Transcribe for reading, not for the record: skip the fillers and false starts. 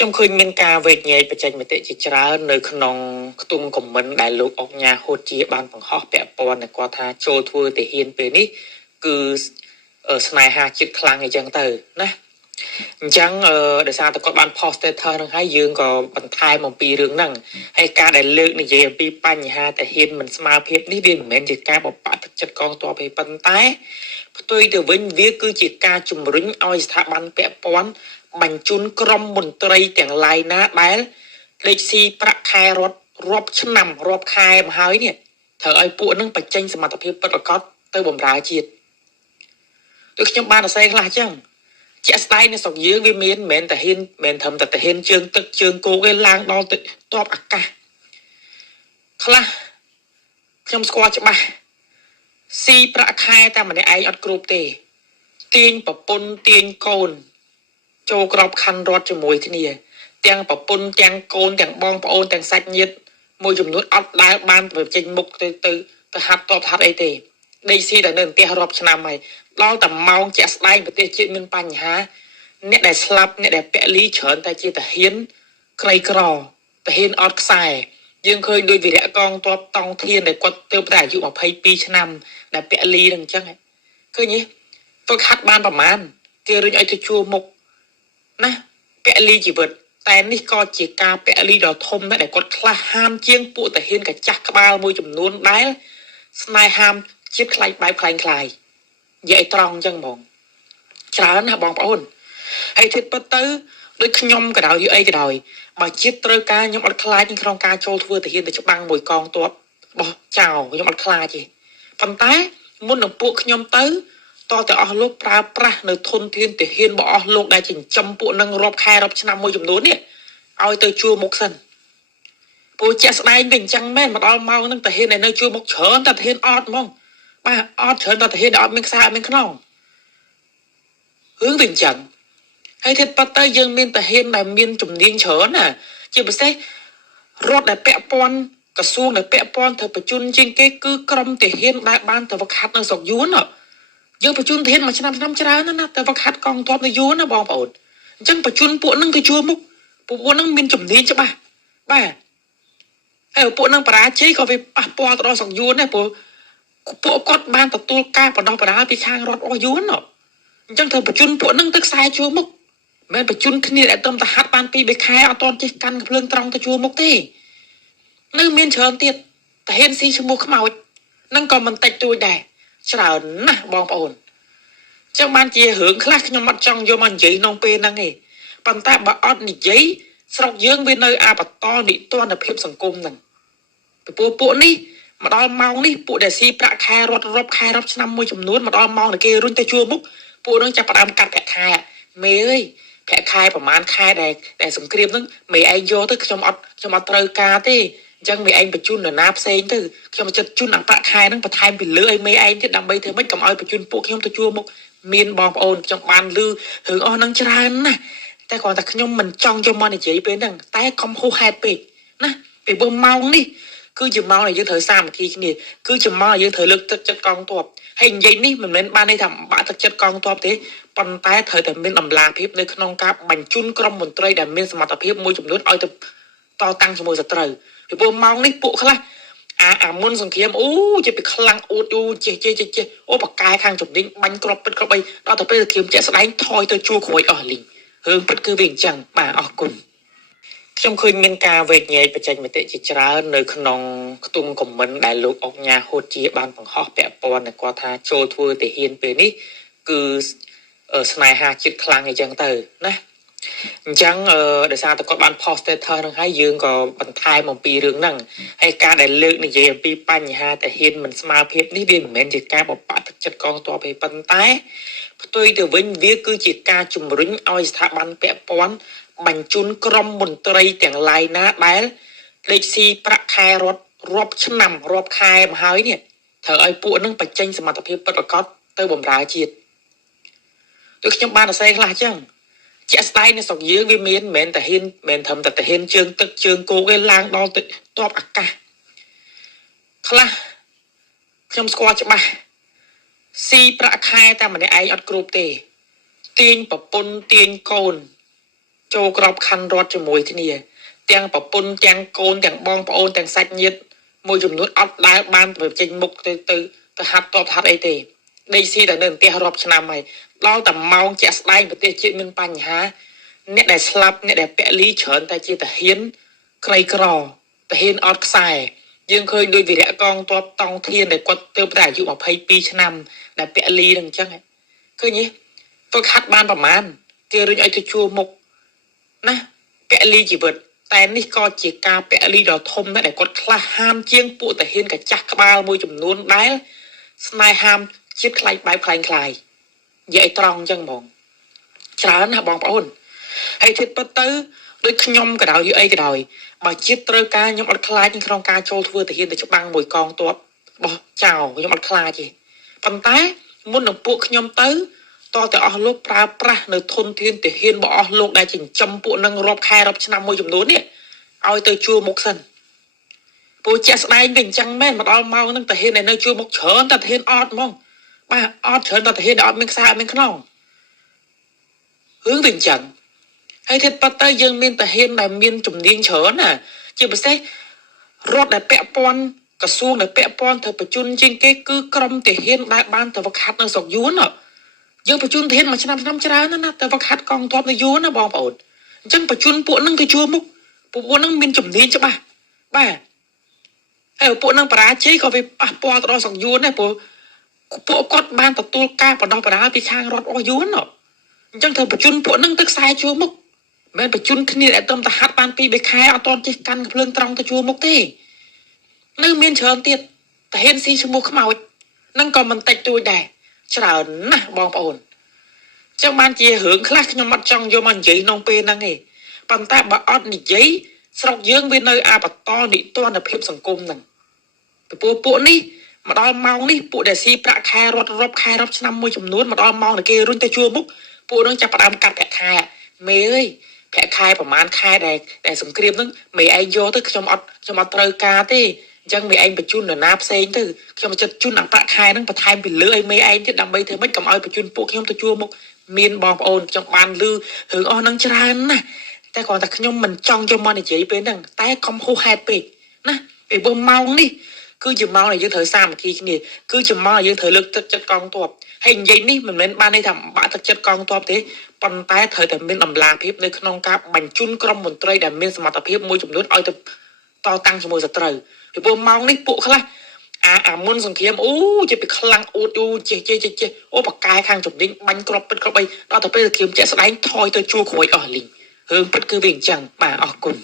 ខ្ញុំឃើញមានការវេទញែកបញ្ចេញមតិជាច្រើននៅក្នុងខ្ទង់ខមមិនដែលលោកអុកញ៉ាហូតជាបានបង្ហោះពាក់ព័ន្ធនឹងគាត់ថាចូលធ្វើទាហានពេលនេះគឺស្នេហាចិត្តខ្លាំងអីចឹងទៅណាអញ្ចឹងដោយសារតែគាត់បាន post status ហ្នឹងហើយយើងក៏បន្ថែមអំពីរឿងហ្នឹងហើយការដែលលើកនិយាយអំពីបញ្ហាទាហានមិនស្មើភាពនេះវាមិនមែនជាការបបាក់ទឹកចិត្តកងទ័ពទេប៉ុន្តែផ្ទុយទៅវិញវាគឺជាការជំរុញឲ្យស្ថាប័នពាក់ព័ន្ធបញ្ជូនក្រុមមន្ត្រីទាំងឡាយណាដែលលេខស៊ីប្រាក់ខែរដ្ឋរាប់ឆ្នាំរាប់ខែមកហើយនេះត្រូវឲ្យពួកនឹងបញ្ចេញសមត្ថភាពពិតប្រាកដទៅបម្រើជាតិដូចខ្ញុំបានសរសេរខ្លះអញ្ចឹងជាក់ស្ដែងនៅស្រុកយើងវាមានមិនមែនតែហ៊ានមិនត្រឹមតែហ៊ានជើងទឹកជើងគោកឯឡើងដល់ទៅតបអាកាសខ្លះខ្ញុំស្គាល់ច្បាស់ស៊ីប្រាក់ខែតែម្នាក់ឯងអត់គ្រប់ទេទាញប្រពន្ធទាញកូនចូលក្របខ័ណ្ឌរដ្ឋជាមួយគ្នាទាំងប្រពន្ធទាំងកូនទាំងបងប្អូនទាំងសាច់ញាតិមួយចំនួនអត់ដែលបានទៅចេញមុខទៅហាត់តបហាត់អីទេដេកស៊ីតែនៅផ្ទះរាប់ឆ្នាំហើយដល់តែម៉ោងជាក់ស្ដែងប្រទេសជាតិមានបញ្ហាអ្នកដែលស្លាប់អ្នកដែលពាក់លីច្រើនតែជាទាហានក្រីក្រទាហានអត់ខ្សែយើងឃើញដោយវីរៈកងទ័ពតង់ធានដែលគាត់ទៅតែអាយុ22ឆ្នាំដែលពាក់លីនឹងអញ្ចឹងឃើញទេទៅខាត់បានប្រមាណគេរុញឲ្យទៅជួមុខណាពលីជីវិតតែនេះក៏ជាការពលីដ៏ធំដែរដែលគាត់ខ្លះហាមជាងពួកតាហ៊ានកចាស់ក្បាលមួយចំនួនដែលស្នេហាជាតិខ្លាយបែបខ្លាំងខ្លាយនិយាយត្រង់អញ្ចឹងហ្មងច្រើនណាបងប្អូនហើយធិតពិតទៅដូចខ្ញុំក៏ដោយយូរអីក៏ដោយបើជាតិត្រូវការខ្ញុំអត់ខ្លាចក្នុងការចូលធ្វើតាហ៊ានទៅច្បាំងមួយកងទ័ពរបស់ចៅខ្ញុំអត់ខ្លាចទេប៉ុន្តែមុននឹងពួកខ្ញុំទៅតើអស់លោកប្រើប្រាស់នៅធនធានទាហានរបស់អស់លោកដែលចិញ្ចឹមពួកនឹងរាប់ខែរាប់ឆ្នាំមួយចំនួននេះឲ្យទៅជួមុខសិនពួកជាក់ស្ដែងវាអញ្ចឹងមែនមកដល់ម៉ោងហ្នឹងទាហានដែលនៅជួមុខច្រើនតែទាហានអត់ហ្មងបាទអត់ច្រើនតែទាហានដែលអត់មានខ្សែអត់មានខ្នងរឿងវាអញ្ចឹងហើយធិតប៉ាទៅយើងមានទាហានដែលមានជំនាញច្រើនណាជាពិសេសរដ្ឋដែលពាក់ព័ន្ធក្រសួងដែលពាក់ព័ន្ធទៅបញ្ជូនជាងគេគឺក្រមទាហានដែលបានទៅវឹកហាត់នៅស្រុកយួនយើងបញ្ជូនទាហានមួយឆ្នាំច្រើនណាស់តែវឹកហាត់កងទ័ពនៅយួនណាបងប្អូនអញ្ចឹងបញ្ជូនពួកនឹងទៅជួមុខពួកនឹងមានជំនាញច្បាស់បាទហើយពួកនឹងបរាជ័យក៏វាប៉ះពាល់ទៅដល់ស្រុកយួនដែរព្រោះពួកគាត់បានទទួលការបដិបដាពីខាងរដ្ឋរបស់យួនអញ្ចឹងត្រូវបញ្ជូនពួកនឹងទៅខ្សែជួមុខមិនបញ្ជូនគ្នាដែលទៅហាត់បាន2-3ខែអត់ទាន់ចេះកាន់ភ្លើងត្រង់ទៅជួមុខទេនៅមានច្រើនទៀតតាហ៊ានស៊ីឈ្មោះខ្មោចនឹងក៏មិនតិចតួចដែរច្រើនណាស់បងប្អូនចឹងបានជារឿងខ្លះខ្ញុំអត់ចង់យកមកនិយាយក្នុងពេលហ្នឹងទេប៉ុន្តែបើអត់និយាយស្រុកយើងវានៅអាបតនិទានភាពសង្គមហ្នឹងពីពួកនេះមកដល់ម៉ោងនេះពួកដែលស៊ីប្រាក់ខែរាប់ខែរាប់ឆ្នាំមួយចំនួនមកដល់ម៉ោងដែលគេរុញទៅជួមុខពួកនឹងចាប់ផ្ដើមកាត់ប្រាក់ខែមេអើយប្រាក់ខែប្រហែលខែដែលសង្គ្រាមហ្នឹងមេឯងយកទៅខ្ញុំអត់ត្រូវការទេអញ្ចឹងមេឯងបញ្ជូននរណាផ្សេងទៅខ្ញុំចិត្តជូនអាប្រាក់ខែហ្នឹងបន្ថែមពីលើឲ្យមេឯងទៀតដើម្បីធ្វើម៉េចកុំឲ្យបញ្ជូនពួកខ្ញុំទៅជួមុខមានបងប្អូនខ្ញុំបានឮរឿងអស់ហ្នឹងច្រើនណាស់តែគ្រាន់តែខ្ញុំមិនចង់យកមកនិយាយពេលហ្នឹងតែកុំហួសហេតុពេកណាពីព្រោះម៉ោងនេះគឺជាម៉ោងដែលយើងត្រូវសាមគ្គីគ្នាគឺជាម៉ោងដែលយើងត្រូវលើកទឹកចិត្តកងទ័ពហើយនិយាយនេះមិនមែនបានន័យថាបាក់ទឹកចិត្តកងទ័ពទេប៉ុន្តែត្រូវតែមានតម្លាភាពនៅក្នុងការបញ្ជូនក្រុមមន្ត្រីដែលមានសមត្ថភាពមួយចំនួនឲ្យទៅតតាំងជាមួយសត្រូវពីព្រោះម៉ោងនេះពួកខ្លះអាមុនសង្គ្រាមជាពីខ្លាំងអ៊ូតចេះបកកែខាងជំនាញបាញ់ក្របពិតក្របអីដល់ទៅពេលសង្គ្រាមជាក់ស្ដែងថយទៅជួក្រួយអស់លីងរឿងពិតគឺវាអញ្ចឹងបាទអរគុណខ្ញុំឃើញមានការវេទញែកបញ្ចេញមតិជាច្រើននៅក្នុងខ្ទង់ខមមិនដែលលោកអុកញ៉ាហូតជាបានបង្ហោះពាក់ព័ន្ធនឹងគាត់ថាចូលធ្វើទាហានពេលនេះគឺស្នេហាចិត្តខ្លាំងអីចឹងទៅណាអញ្ចឹងដោយសារតែគាត់បាន post status ហ្នឹងហើយយើងក៏បន្ថែមអំពីរឿងហ្នឹងហើយការដែលលើកនិយាយអំពីបញ្ហាទាហានមិនស្មើភាពនេះវាមិនមែនជាការបបាក់ទឹកចិត្តកងទ័ពទេប៉ុន្តែផ្ទុយទៅវិញវាគឺជាការជំរុញឲ្យស្ថាប័នពាក់ព័ន្ធបញ្ជូនក្រុមមន្ត្រីទាំងឡាយណាដែលលេខស៊ីប្រាក់ខែរដ្ឋរាប់ឆ្នាំរាប់ខែមកហើយនេះត្រូវឲ្យពួកនឹងបញ្ចេញសមត្ថភាពពិតប្រាកដទៅបម្រើជាតិដូចខ្ញុំបានសរសេរខ្លះអញ្ចឹងជាក់ស្ដែងនៅស្រុកយើងវាមានមិនមែនតែហ៊ានមិនត្រឹមតែហ៊ានជើងទឹកជើងគោកឯឡើងដល់ទៅតបអាកាសខ្លះខ្ញុំស្គាល់ច្បាស់ស៊ីប្រាក់ខែតែម្នាក់ឯងអត់គ្រប់ទេទាញប្រពន្ធទាញកូន ចូលក្របខ័ណ្ឌរដ្ឋជាមួយគ្នាទាំងប្រពន្ធទាំងកូនទាំងបងប្អូនទាំងសាច់ញាតិមួយចំនួនអត់ដើរបានទៅចេញមុខទៅហាត់តបហាត់អីទេដេកស៊ីតែនៅផ្ទះរាប់ឆ្នាំហើយដល់តែម៉ោងជាក់ស្ដែងប្រទេសជាតិមានបញ្ហាអ្នកដែលស្លាប់អ្នកដែលពលីច្រើនតែជាទាហានក្រីក្រទាហានអត់ខ្សែយើងឃើញដោយវីរៈកងទ័ពតង់ធានដែលគាត់ទើបតែអាយុ22ឆ្នាំដែលពលីនឹងអញ្ចឹងឃើញទេฝึกហាត់បានប្រមាណគេរុញឲ្យទៅជួមុខណាពលីជីវិតតែនេះក៏ជាការពលីដ៏ធំដែរដែលគាត់ក្លាហានជាងពួកតាហ៊ានកចាស់ក្បាលមួយចំនួនដែលស្នេហាជាតិខ្លាយបែបខ្លាំងខ្លាយនិយាយត្រង់អញ្ចឹងហ្មងច្រើនណាបងប្អូនហើយធៀបពិតទៅដូចខ្ញុំក៏ដោយយីអីក៏ដោយបើជាតិត្រូវការខ្ញុំអត់ខ្លាចក្នុងការចូលធ្វើតាហ៊ានទៅច្បាំងមួយកងទ័ពបោះចោលខ្ញុំអត់ខ្លាចទេប៉ុន្តែមុននឹងពួកខ្ញុំទៅតើអស់លោកប្រើប្រាស់នៅធនធានទាហានរបស់អស់លោកដែលចិញ្ចឹមពួកនឹងរាប់ខែរាប់ឆ្នាំមួយចំនួននេះឲ្យទៅជួមុខសិនពួកជាក់ស្ដែងវាអញ្ចឹងមែនមកដល់ម៉ោងហ្នឹងទាហានដែលនៅជួមុខច្រើនតែទាហានអត់ហ្មងបាទអត់ច្រើនតែទាហានដែលអត់មានខ្សែអត់មានខ្នងរឿងវាអញ្ចឹងហើយទៀតប៉ុន្តែយើងមានទាហានដែលមានជំនាញច្រើនណាជាពិសេសរដ្ឋដែលពាក់ព័ន្ធក្រសួងដែលពាក់ព័ន្ធទៅបញ្ជូនជាងគេគឺក្រមទាហានដែលបានទៅវឹកហាត់នៅស្រុកយួនយើងបញ្ជូនទាហានមួយឆ្នាំច្រើនណាស់ទៅវឹកហាត់កងទ័ពនៅយួនណាបងប្អូនអញ្ចឹងបញ្ជូនពួកនឹងទៅជួមុខពួកនឹងមានជំនាញច្បាស់បាទហើយពួកនឹងបរាជ័យក៏វាប៉ះពាល់ទៅដល់ស្រុកយួនដែរពួកគាត់បានទទួលការបដិបដាពីខាងរដ្ឋអស់យួនអញ្ចឹងត្រូវបញ្ជូនពួកនឹងទៅខ្សែជួមុខមិនបញ្ជូនគ្នាដែលត្រឹមតែហាត់បាន2-3ខែអត់តចេះកាន់ភ្លើងត្រង់ទៅជួមុខទេនៅមានច្រើនទៀតតាហ៊ានស៊ីឈ្មោះខ្មោចនឹងក៏មិនតិចតួចដែរច្រើនណាស់បងប្អូនចឹងបានជារឿងខ្លះខ្ញុំអត់ចង់យកមកនិយាយក្នុងពេលហ្នឹងទេប៉ុន្តែបើអត់និយាយស្រុកយើងវានៅអាបតលនិទានភាពសង្គមហ្នឹងពីពួកនេះមកដល់ម៉ោងនេះពួកដែលស៊ីប្រាក់ខែរាប់ខែរាប់ឆ្នាំមួយចំនួនមកដល់ម៉ោងដែលគេរុញទៅជួមុខពួកនឹងចាប់ផ្ដើមកាត់ប្រាក់ខែមេអើយប្រាក់ខែប្រហែលខែដែលសង្គ្រាមហ្នឹងមេឯងយកទៅខ្ញុំអត់ត្រូវការទេអញ្ចឹងមេឯងបញ្ជូននរណាផ្សេងទៅខ្ញុំចិត្តជូនអាប្រាក់ខែហ្នឹងបន្ថែមពីលើឲ្យមេឯងទៀតដើម្បីធ្វើម៉េចកុំឲ្យបញ្ជូនពួកខ្ញុំទៅជួមុខមានបងប្អូនចង់បានលឺរឿងអស់ហ្នឹងច្រើនណាស់តែគាត់ថាខ្ញុំមិនចង់យកមកនិយាយពេលហ្នឹងតែកុំហួសហេតុពេកណាពីព្រោះម៉ោងនេះគឺជាម៉ោងដែលយើងត្រូវសាមគ្គីគ្នាគឺជាម៉ោងដែលយើងត្រូវលើកទឹកចិត្តកងទ័ពហើយនិយាយនេះមិនមែនបានន័យថាបាក់ទឹកចិត្តកងទ័ពទេប៉ុន្តែត្រូវតែមានតម្លាភាពនៅក្នុងការបញ្ជូនក្រុមមន្ត្រីដែលមានសមត្ថភាពមួយចំនួនឲ្យទៅតតាំងជាមួយសត្រូវពីព្រោះម៉ោងនេះពួកខ្លះអាមុនសង្គ្រាមជាពីខ្លាំងអួតចេះបកកែខាងជំនាញបាញ់ក្របពិតក្របអីដល់ទៅពេលសង្គ្រាមជាក់ស្ដែងថយទៅជួរក្រួយអស់លីងរឿងពិតគឺវាអញ្ចឹងបាទអរគុណ